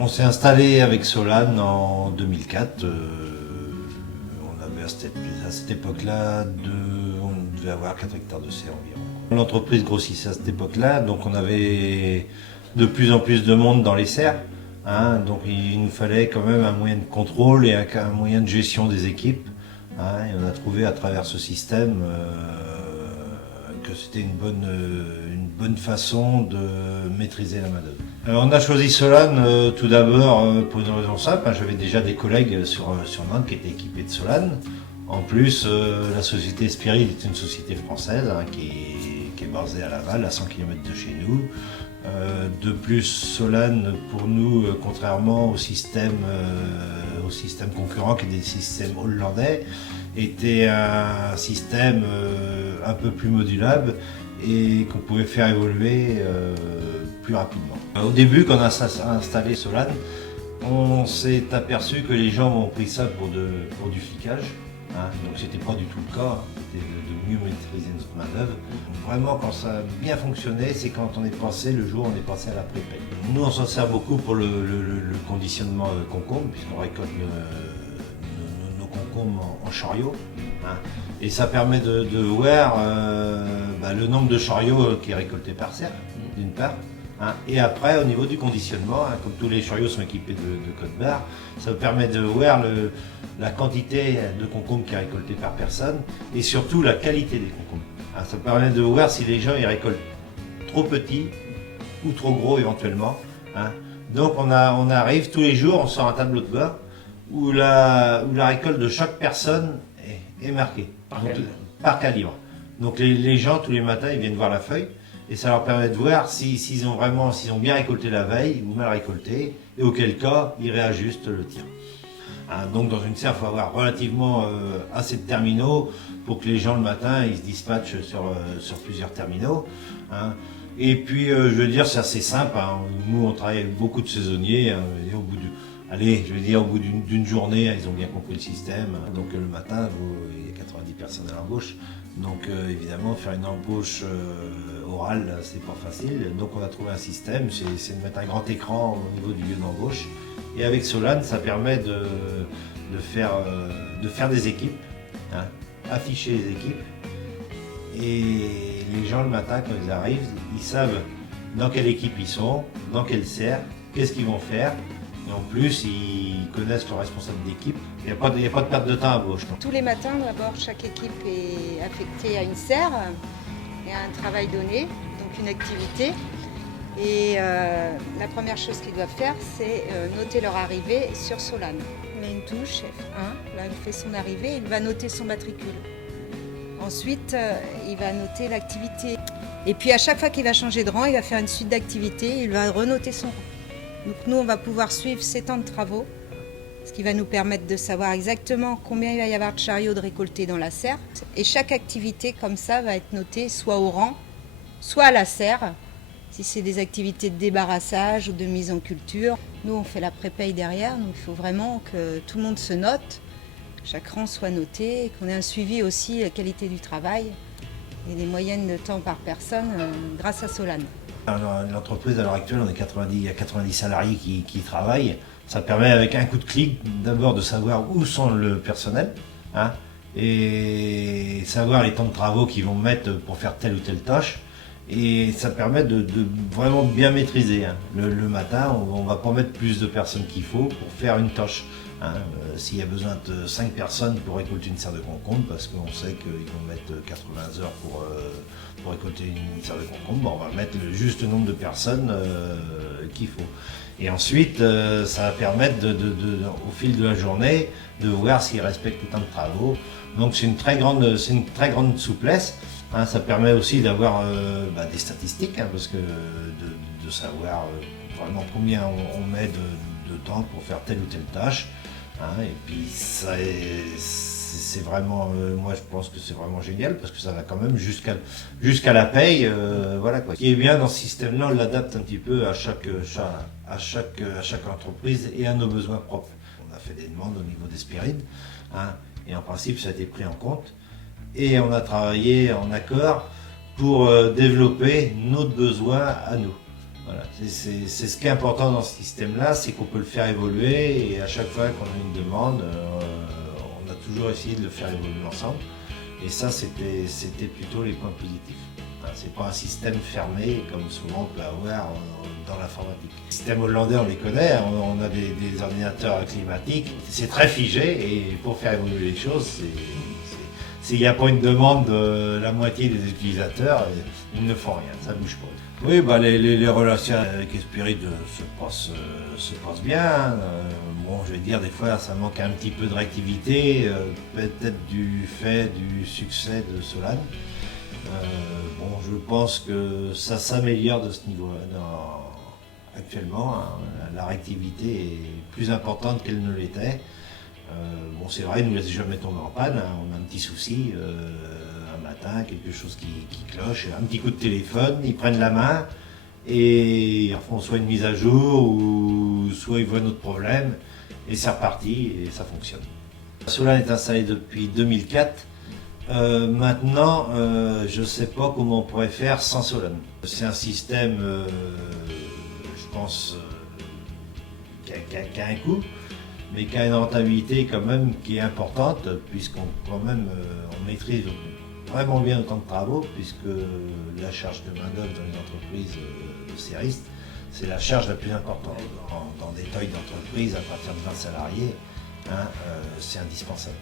On s'est installé avec Solane en 2004. On avait à cette époque-là, on devait avoir 4 hectares de serre environ. L'entreprise grossissait à cette époque-là, donc on avait de plus en plus de monde dans les serres. Donc il nous fallait quand même un moyen de contrôle et un moyen de gestion des équipes. Et on a trouvé à travers ce système que c'était une bonne façon de maîtriser la main-d'œuvre. On a choisi Solane tout d'abord pour une raison simple. J'avais déjà des collègues sur Nantes qui étaient équipés de Solane. En plus, la société Spirit est une société française qui est basée à Laval, à 100 km de chez nous. De plus, Solane, pour nous, contrairement au système concurrent qui est des systèmes hollandais, était un système un peu plus modulable et qu'on pouvait faire évoluer plus rapidement. Au début, quand on a installé Solane, on s'est aperçu que les gens ont pris ça pour du flicage. Donc c'était pas du tout le cas, c'était de mieux maîtriser notre main-d'œuvre. Vraiment, quand ça a bien fonctionné, c'est quand on est passé à la pré-paye. Nous, on s'en sert beaucoup pour le conditionnement concombre, puisqu'on récolte nos concombres en chariot. Et ça permet de voir le nombre de chariots qui est récolté par serre, d'une part. Et après, au niveau du conditionnement, comme tous les chariots sont équipés de code barre, ça permet de voir la quantité de concombres qui est récoltée par personne et surtout la qualité des concombres. Ça permet de voir si les gens ils récoltent trop petits ou trop gros éventuellement. Donc on arrive tous les jours, on sort un tableau de bord où la récolte de chaque personne est marquée par calibre. Donc les gens tous les matins ils viennent voir la feuille. Et ça leur permet de voir s'ils ont bien récolté la veille ou mal récolté, et auquel cas, ils réajustent le tir. Donc dans une serre, il faut avoir relativement assez de terminaux pour que les gens le matin, ils se dispatchent sur plusieurs terminaux. Et puis, je veux dire, c'est assez simple. Nous, on travaille avec beaucoup de saisonniers. Et au bout d'une journée, ils ont bien compris le système. Donc le matin, il y a 90 personnes à l'embauche. Donc évidemment, faire une embauche orale, c'est pas facile. Donc on a trouvé un système, c'est de mettre un grand écran au niveau du lieu d'embauche. Et avec Solane, ça permet de faire des équipes, afficher les équipes. Et les gens le matin, quand ils arrivent, ils savent dans quelle équipe ils sont, dans quelle serre, qu'est-ce qu'ils vont faire. Et en plus, ils connaissent le responsable d'équipe. Il n'y a pas de perte de temps à gauche. Tous les matins, d'abord, chaque équipe est affectée à une serre et à un travail donné, donc une activité. Et la première chose qu'ils doivent faire, c'est noter leur arrivée sur Solane. Il a une touche F1, là il fait son arrivée, il va noter son matricule. Ensuite, il va noter l'activité. Et puis à chaque fois qu'il va changer de rang, il va faire une suite d'activités, il va renoter son rang. Donc nous, on va pouvoir suivre ces temps de travaux, ce qui va nous permettre de savoir exactement combien il va y avoir de chariots de récoltés dans la serre. Et chaque activité comme ça va être notée soit au rang, soit à la serre, si c'est des activités de débarrassage ou de mise en culture. Nous, on fait la pré-paye derrière, donc il faut vraiment que tout le monde se note, chaque rang soit noté, et qu'on ait un suivi aussi de la qualité du travail et des moyennes de temps par personne grâce à Solane. L'entreprise à l'heure actuelle, il y a 90 salariés qui travaillent. Ça permet avec un coup de clic d'abord de savoir où sont le personnel et savoir les temps de travaux qu'ils vont mettre pour faire telle ou telle tâche. Et ça permet de vraiment bien maîtriser. Le matin, on ne va pas mettre plus de personnes qu'il faut pour faire une tâche. S'il y a besoin de 5 personnes pour récolter une serre de concombre, parce qu'on sait qu'ils vont mettre 80 heures pour récolter une serre de concombre, on va mettre le juste nombre de personnes qu'il faut. Et ensuite, ça va permettre au fil de la journée de voir s'ils respectent le temps de travaux. Donc c'est une très grande souplesse. Ça permet aussi d'avoir des statistiques, parce que de savoir vraiment combien on met de temps pour faire telle ou telle tâche. Et puis c'est vraiment, moi je pense que c'est vraiment génial parce que ça va quand même jusqu'à la paye, voilà quoi. Ce qui est bien dans ce système-là, on l'adapte un petit peu à chaque entreprise et à nos besoins propres. On a fait des demandes au niveau des Spirides, et en principe ça a été pris en compte. Et on a travaillé en accord pour développer notre besoin à nous. Voilà. C'est ce qui est important dans ce système-là, c'est qu'on peut le faire évoluer et à chaque fois qu'on a une demande, on a toujours essayé de le faire évoluer ensemble. Et ça, c'était plutôt les points positifs. C'est pas un système fermé comme souvent on peut avoir dans l'informatique. Les systèmes hollandais, on les connaît, on a des ordinateurs climatiques, c'est très figé et pour faire évoluer les choses, s'il n'y a pas une demande de la moitié des utilisateurs, ils ne font rien, ça ne bouge pas. Oui, bah les relations avec Esprit se passent bien. Bon, je vais dire, des fois, ça manque un petit peu de réactivité, peut-être du fait du succès de Solane. Bon, je pense que ça s'améliore de ce niveau-là. Actuellement, hein, la réactivité est plus importante qu'elle ne l'était. Bon, c'est vrai, il ne nous laisse jamais tomber en panne. Hein. On a un petit souci, un matin, quelque chose qui cloche, un petit coup de téléphone, ils prennent la main et ils font soit une mise à jour ou soit ils voient notre problème et c'est reparti et ça fonctionne. Solane est installé depuis 2004. Maintenant, je ne sais pas comment on pourrait faire sans Solane. C'est un système, je pense, qui a un coût, mais qui a une rentabilité quand même qui est importante, puisqu'on quand même on maîtrise vraiment bien le temps de travaux, puisque la charge de main-d'œuvre dans les entreprises séristes, c'est la charge la plus importante. Dans des tailles d'entreprise, à partir de 20 salariés, hein, c'est indispensable.